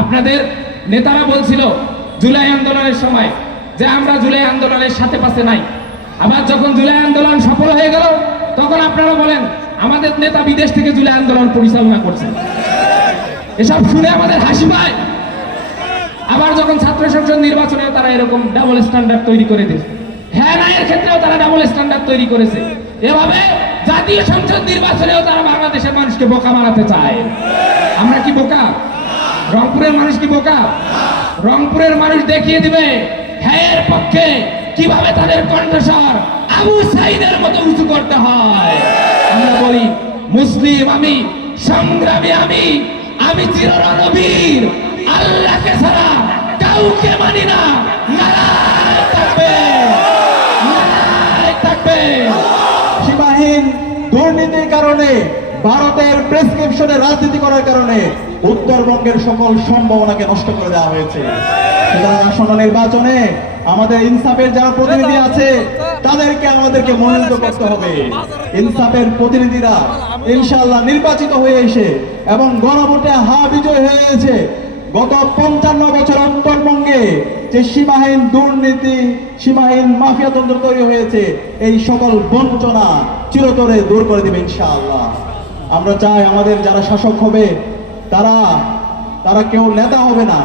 আপনাদের নেতারা বলছিল জুলাই আন্দোলনের সময় যে আমরা জুলাই আন্দোলনের সাথে পাশে নাই, আবার যখন জুলাই আন্দোলন সফল হয়ে গেল তখন আপনারা বলেন আমাদের নেতা বিদেশ থেকে জুলাই আন্দোলন পরিচালনা করছে। এসব শুনে আমাদের হাসি পায়। আবার যখন ছাত্র সংসদ নির্বাচনেও তারা এরকম ডাবল স্ট্যান্ডার্ড তৈরি করে দিয়েছে, হ্যাঁ না এর ক্ষেত্রেও তারা ডাবল স্ট্যান্ডার্ড তৈরি করেছে। এভাবে জাতীয় সংসদ নির্বাচনেও তারা বাংলাদেশের মানুষকে বোকা বানাতে চায়। আমরা কি বোকা? রংপুরের মানুষ কি বোকা? রংপুরের মানুষ দেখিয়ে দিবে হ্যাঁ এর পক্ষে কিভাবে তাদের কণ্ঠস্বর আবু সাঈদের মতো উঁচু করতে হয়। আমরা বলি মুসলিম আমি, সংগ্রামী আমি, আমি চিররণবীর, আল্লাহকে ছাড়া কাউকে মানি না। নারায়ে তাকবীর, নারায়ে তাকবীর। সীমাহীন দুর্নীতির কারণে, ভারতের প্রেসক্রিপশনে রাজনীতি করার কারণে উত্তরবঙ্গের সকল সম্ভাবনাকে নষ্ট করে দেওয়া হয়েছে। সুতরাং আসন্ন নির্বাচনে আমাদের ইনসাফের যারা প্রতিনিধি আছে তাদেরকে আমাদেরকে মনোনীত করতে হবে। ইনসাফের প্রতিনিধিরা ইনশাআল্লাহ নির্বাচিত হয়ে এসে এবং গণভোটে বিজয় হয়ে গেছে। গত 55 বছর উত্তরবঙ্গে যে সীমাহীন দুর্নীতি, সীমাহীন মাফিয়াতন্ত্র তৈরি হয়েছে, এই সকল বঞ্চনা চিরতরে দূর করে দেবে ইনশাআল্লাহ। আমরা চাই আমাদের যারা শাসক হবে তারা কেউ নেতা হবে না,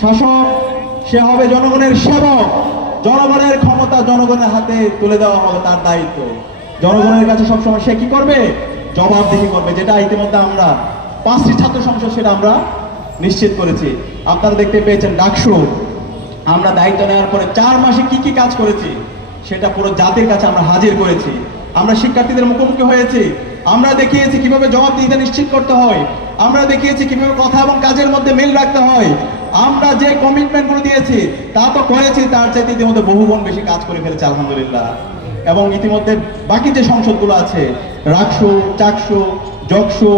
শাসক সে হবে জনগণের সেবক। জনগণের ক্ষমতা জনগণের হাতে তুলে দেওয়া হবে তার দায়িত্ব। জনগণের কাছে সবসময় সে কি করবে? জবাবদিহি করবে, যেটা ইতিমধ্যে আমরা 5টি ছাত্র সংসদ সেটা আমরা নিশ্চিত করেছি। আপনারা দেখতে পেয়েছেন ডাকসু আমরা দায়িত্ব নেওয়ার পরে 4 মাসে কি কি কাজ করেছি সেটা পুরো জাতির কাছে আমরা হাজির করেছি। আমরা শিক্ষার্থীদের মুখোমুখি হয়েছি, আমরা দেখিয়েছি কিভাবে জবাবদিহিতা নিশ্চিত করতে হয়, আমরা দেখিয়েছি কিভাবে কথা এবং কাজের মধ্যে মিল রাখতে হয়। আমরা যে কমিটমেন্টগুলো দিয়েছি তা তো করেছি, তার চাইতে ইতিমধ্যে বহুগুণ বেশি কাজ করে ফেলেছে আলহামদুলিল্লাহ। এবং ইতিমধ্যে বাকি যে সংসদগুলো আছে রাকসু, চাকসু, জকসু,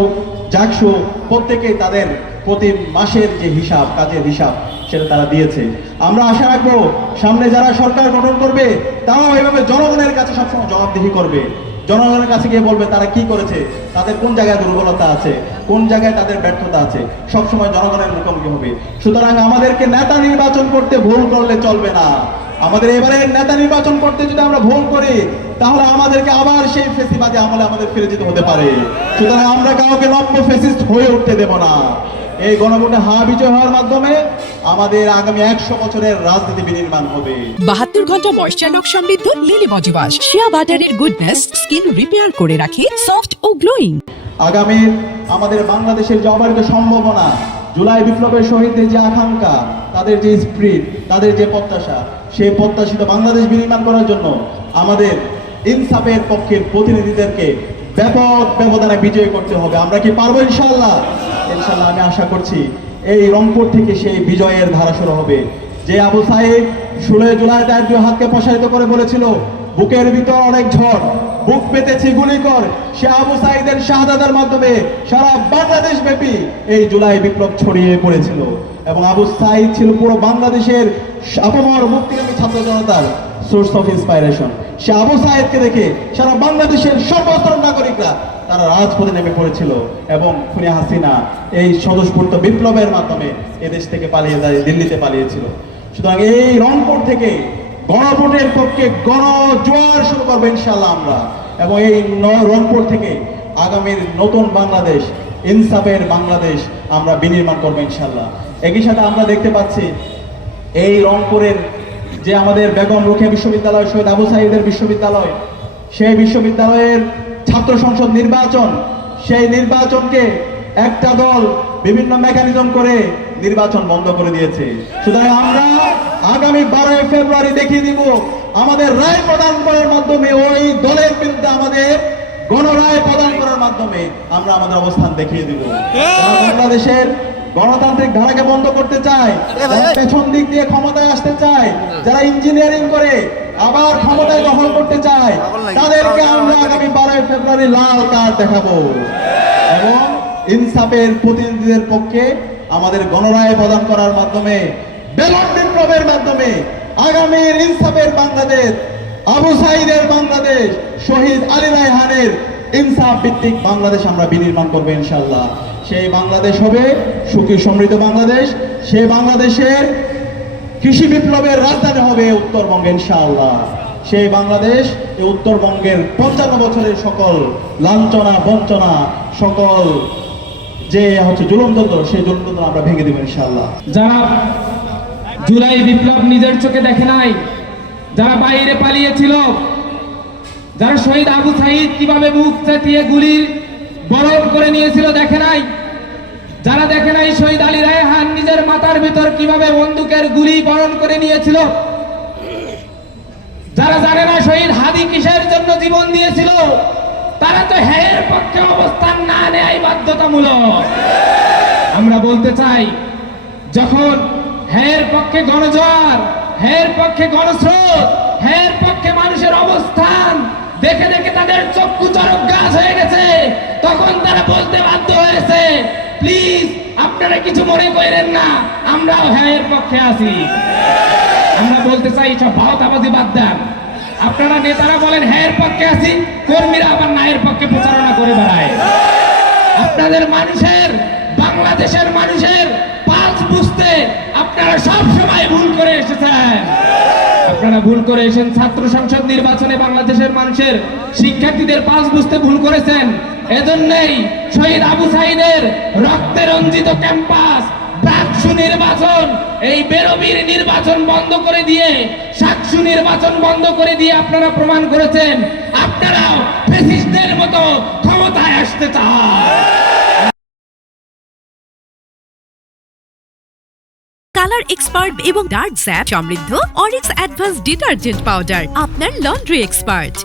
জাকসু, প্রত্যেকেই তাদের প্রতি মাসের যে হিসাব, কাজের হিসাব সেটা তারা দিয়েছে। আমরা আশা রাখবো সামনে যারা সরকার গঠন করবে তারাও এভাবে জনগণের কাছে সবসময় জবাবদিহি করবে। জনগণের কাছে গিয়ে বলবে তারা কি করেছে, তাদের কোন জায়গায় দুর্বলতা আছে, কোন জায়গায় তাদের ব্যর্থতা আছে, সবসময় জনগণের মুখোমুখি হবে। সুতরাং আমাদেরকে নেতা নির্বাচন করতে ভুল করলে চলবে না। আমাদের এবারে নেতা নির্বাচন করতে যদি আমরা ভুল করি তাহলে আমাদেরকে আবার সেই ফেসিবাদী আমলে আমাদের ফিরে যেতে হতে পারে। সুতরাং আমরা কাউকে নব্য ফেসিস্ট হয়ে উঠতে দেব না। এই গণভোটে বিজয় হওয়ার মাধ্যমে আমাদের আগামী 100 বছরের রাজনীতি বিনির্মাণ হবে। 72 ঘন্টা ময়েশ্চার লক সমৃদ্ধ লিলি বডি ওয়াশ, শিয়া বাটারের গুডনেস স্কিন রিপেয়ার করে রাখে সফট ও গ্লোয়িং। আগামী আমাদের বাংলাদেশের যে অবারিত সম্ভাবনা, জুলাই বিপ্লবের শহীদদের যে আকাঙ্ক্ষা, তাদের যে স্পিরিট, তাদের যে প্রত্যাশা, সেই প্রত্যাশিত বাংলাদেশ বিনির্মাণ করার জন্য আমাদের ইনসাফের পক্ষের প্রতিনিধিদেরকে ব্যাপক ব্যবধানে বিজয় করতে হবে। আমরা কি পারবো? ইনশাআল্লাহ। ইনশাআল্লাহ আমি আশা করছি এই রংপুর থেকে সেই বিজয়ের ধারা শুরু হবে। যে আবু সাঈদ 16 জুলাই তার 2 হাতকে প্রসারিত করে বলেছিল বুকের ভিতর অনেক ঝড়, বুক পেতেছি গুলি কর, সে আবু সাঈদের শাহাদাতের মাধ্যমে সারা বাংলাদেশ ব্যাপী এই জুলাই বিপ্লব ছড়িয়ে পড়েছিল। এবং আবু সাঈদ ছিল পুরো বাংলাদেশের আপামর মুক্তিকামী ছাত্র জনতার সোর্স অফ ইন্সপাইরেশন। সে আবু সাঈদকে দেখে সারা বাংলাদেশের সর্বস্তরের নাগরিকরা তারা রাজপথে নেমে পড়েছিল এবং খুনি হাসিনা এই স্বতঃস্ফূর্ত বিপ্লবের মাধ্যমে এদেশ থেকে পালিয়ে যায়, দিল্লিতে পালিয়েছিল। সুতরাং এই রংপুর থেকে গণভোটের পক্ষে গণজোয়ার শুরু করবো ইনশাআল্লাহ আমরা। এবং এই রংপুর থেকে আগামীর নতুন বাংলাদেশ, ইনসাফের বাংলাদেশ আমরা বিনির্মাণ করবো ইনশাআল্লাহ। একই সাথে আমরা দেখতে পাচ্ছি এই রংপুরের যে আমাদের বেগম রোকেয়া বিশ্ববিদ্যালয়, শহীদ আবু সাঈদের বিশ্ববিদ্যালয়, সেই বিশ্ববিদ্যালয়ের ছাত্র সংসদ নির্বাচন, সেই নির্বাচনকে একটা দল বিভিন্ন মেকানিজম করে নির্বাচন বন্ধ করে দিয়েছে। সুতরাং আমরা আগামী 12 ফেব্রুয়ারি দেখিয়ে দিব আমাদের রায় প্রদান করার মাধ্যমে, ওই দলের বিরুদ্ধে আমাদের গণরায় প্রদান করার মাধ্যমে আমরা আমাদের অবস্থান দেখিয়ে দিব। বাংলাদেশের গণতান্ত্রিক ধারাকে বন্ধ করতে চায়, পেছন দিক দিয়ে ক্ষমতায় আসতে চায়, যারা ইঞ্জিনিয়ারিং করে আবার ক্ষমতায় দখল করতে চায়, তাদেরকে আমরা আগামী 12 ফেব্রুয়ারি লাল কার্ড দেখাবো। এবং ইনসাফের প্রতিনিধিদের পক্ষে আমাদের গণরায় প্রদান করার মাধ্যমে, বেলন বিপ্লবের মাধ্যমে আগামীর ইনসাফের বাংলাদেশ, আবু সাঈদের বাংলাদেশ, শহীদ আলী রায়হানের ইনসাফ ভিত্তিক বাংলাদেশ আমরা বিনির্মাণ করবো ইনশাআল্লাহ। সেই বাংলাদেশ হবে সুখী সমৃদ্ধ বাংলাদেশ। সেই বাংলাদেশের কৃষি বিপ্লবের রাজধানী হবে উত্তরবঙ্গে ইনশাআল্লাহ। সেই বাংলাদেশ এই উত্তরবঙ্গের 55 বছরের সকল লাঞ্ছনা বঞ্চনা, সকল যে জুলুমতন্ত্র, সেই জুলুমতন্ত্র আমরা ভেঙে দেব ইনশাআল্লাহ। যারা জুলাই বিপ্লব নিজের চোখে দেখে নাই, যারা বাইরে পালিয়েছিল, যারা শহীদ আবু সাঈদ কিভাবে বুক চেতিয়ে গুলির বরণ করে নিয়েছিল দেখে নাই, যারা দেখে নাই শহীদ আলী রায়হান নিজের মাথার ভিতর কিভাবে বন্দুকের গুলি বরণ করে নিয়েছিল, যারা জানে না শহীদ হাদি কিসের জন্য জীবন দিয়েছিল, তারা তো হের পক্ষে অবস্থান না নেয় বাধ্যতামূলক। আমরা বলতে চাই, যখন হের পক্ষে গণজোয়ার, হের পক্ষে গণস্রোত, হের পক্ষে মানুষের অবস্থান দেখে দেখে তাদের চক্ষু চরক গাছ হয়ে গেছে, তখন তারা বলতে বাধ্য হয়েছে, প্লিজ আপনারা কিছু মনে করেন না, আমরাও হের পক্ষে আছি। আমরা বলতে চাই, সব ভাওতাবাজি বাদ দেন। আপনারা নেতারা বলেন হের পক্ষে আছি, কর্মীরা আবার নায়ের পক্ষে প্রচারণা করে বেড়ায়। আপনাদের মানুষের, বাংলাদেশের মানুষের পালস বুঝতে আপনারা সব সময় ভুল করে এসেছেন। আপনারা ভুল করে এসেছেন ছাত্র সংসদ নির্বাচনে বাংলাদেশের মানুষের শিক্ষার্থীদের পালস বুঝতে ভুল করেছেন। এজন্যই শহীদ আবু সাঈদের রক্তে রঞ্জিত ক্যাম্পাস, ডাকসু নির্বাচন, এই বেরবির নির্বাচন বন্ধ করে দিয়ে, সাকসু নির্বাচন বন্ধ করে দিয়ে আপনারা প্রমাণ করেছেন আপনারাও ফ্যাসিস্টদের মতো ক্ষমতায় আসতে চান। কালার এক্সপার্ট এবং ডার্ক স্যাপ সমৃদ্ধ অরিক্স অ্যাডভান্স ডিটারজেন্ট পাউডার, আপনার লন্ড্রি এক্সপার্ট।